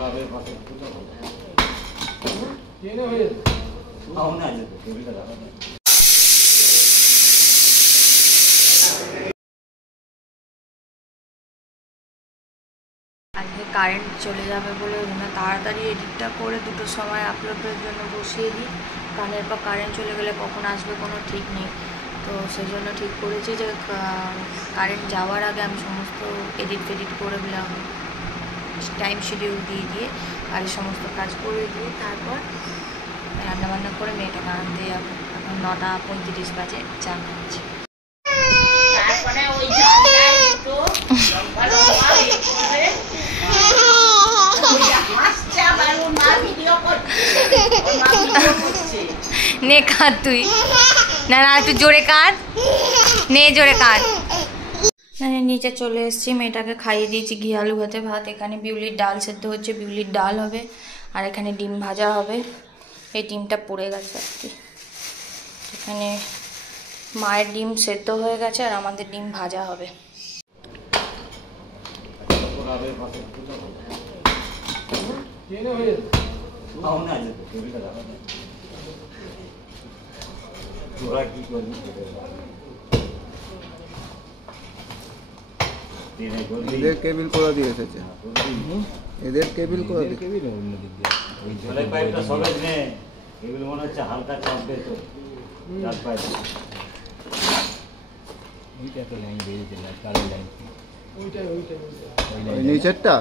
আজকে কারেন্ট চলে যাবে বলে তাড়াতাড়ি এডিটটা করে দুটোর সময় আপলোডের জন্য বসিয়ে দিই। কানের পর কারেন্ট চলে গেলে কখন আসবে কোনো ঠিক নেই, তো সেই জন্য ঠিক করেছি যে কারেন্ট যাওয়ার আগে আমি সমস্ত এডিট করে দিলাম, টাইম শিডিউল দিয়ে আর এই সমস্ত কাজ করে দিয়ে তারপর রান্নাবান্না করে মেয়েটাকে আনতে যাবো। এখন 9:35 বাজে, চা খাচ্ছি। নে কাঁদ তুই, না একটু জোরে কাঁদ, নে জোরে কাঁদ। নিচে চলে এসেছি, মেয়েটাকে খাইয়ে দিয়েছি ঘি আলু ভাত। এখানে বিউলির ডাল সেদ্ধ হচ্ছে, বিউলির ডাল হবে, আর এখানে ডিম ভাজা হবে। এই ডিমটা পড়ে গেছে আর কি। এখানে মায়ের ডিম সেদ্ধ হয়ে গেছে আর আমাদের ডিম ভাজা হবে। এদের কেবিল করে দিয়ে এসেছে, এদের কেবিল করে দিয়ে মনে হচ্ছে হালকা চাপবে তো নিচেরটা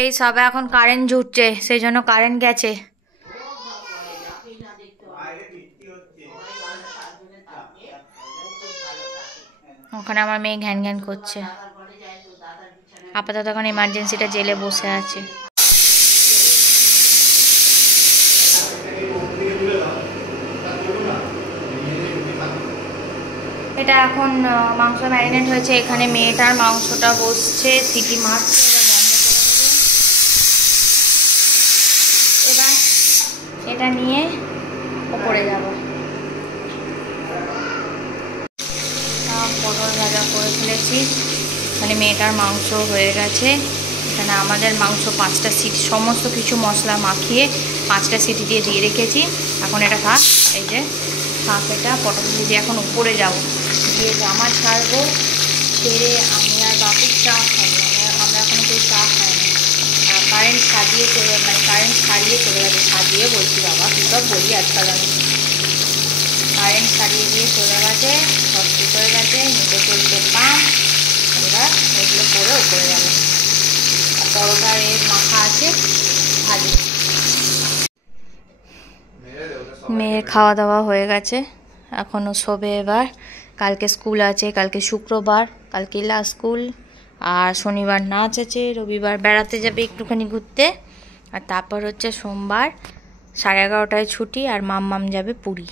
এই সবে এখন কারেন্ট জুটছে, সেই জন্য কারেন্ট গেছে। ওখানে আমার মেয়ে ঘ্যান ঘ্যান করছে। আপাতত এখন এমার্জেন্সিটা জেলে বসে আছে। এটা এখন মাংস ম্যারিনেট হয়েছে, এখানে মেয়েটার মাংসটা বসছে, সিটি মারছে, এবার এটা নিয়ে ওপরে যাব। পটল ভাজা করে ফেলেছি, এখানে মেয়েটার মাংস হয়ে গেছে। এখানে আমাদের মাংস 5টা সিটি, সমস্ত কিছু মশলা মাখিয়ে 5টা সিটি দিয়ে রেখেছি। এখন এটা থাক, এই যে থাক, এটা পটল ভেজে এখন উপরে যাব, গিয়ে জামা ছাড়বো, ছেড়ে আমি আর বাপির চা খাবো। আমরা এখন কেউ চা খাই না। কারেন্ট সারিয়ে চলে গেছে, সাজিয়ে বলছি বাবা, কী সব বলি আজকাল আমি। কারেন্ট সারিয়ে দিয়ে চলে গেছে, সব ঠিক হয়ে গেছে, নিচে চলছে পাম্প। এবার এগুলো করে উপরে যাবে। আর পরোটার এর মাখা আছে, ভাজি। মেয়ের খাওয়া দাওয়া হয়ে গেছে, এখনও শোবে। এবার কালকে স্কুল আছে, কালকে শুক্রবার, কালকে লাস্ট স্কুল, আর শনিবার নাচ আছে, রবিবার বেড়াতে যাবে একটুখানি ঘুরতে, আর তারপর হচ্ছে সোমবার 11:30টায় ছুটি, আর মাম্মাম যাবে পুরী।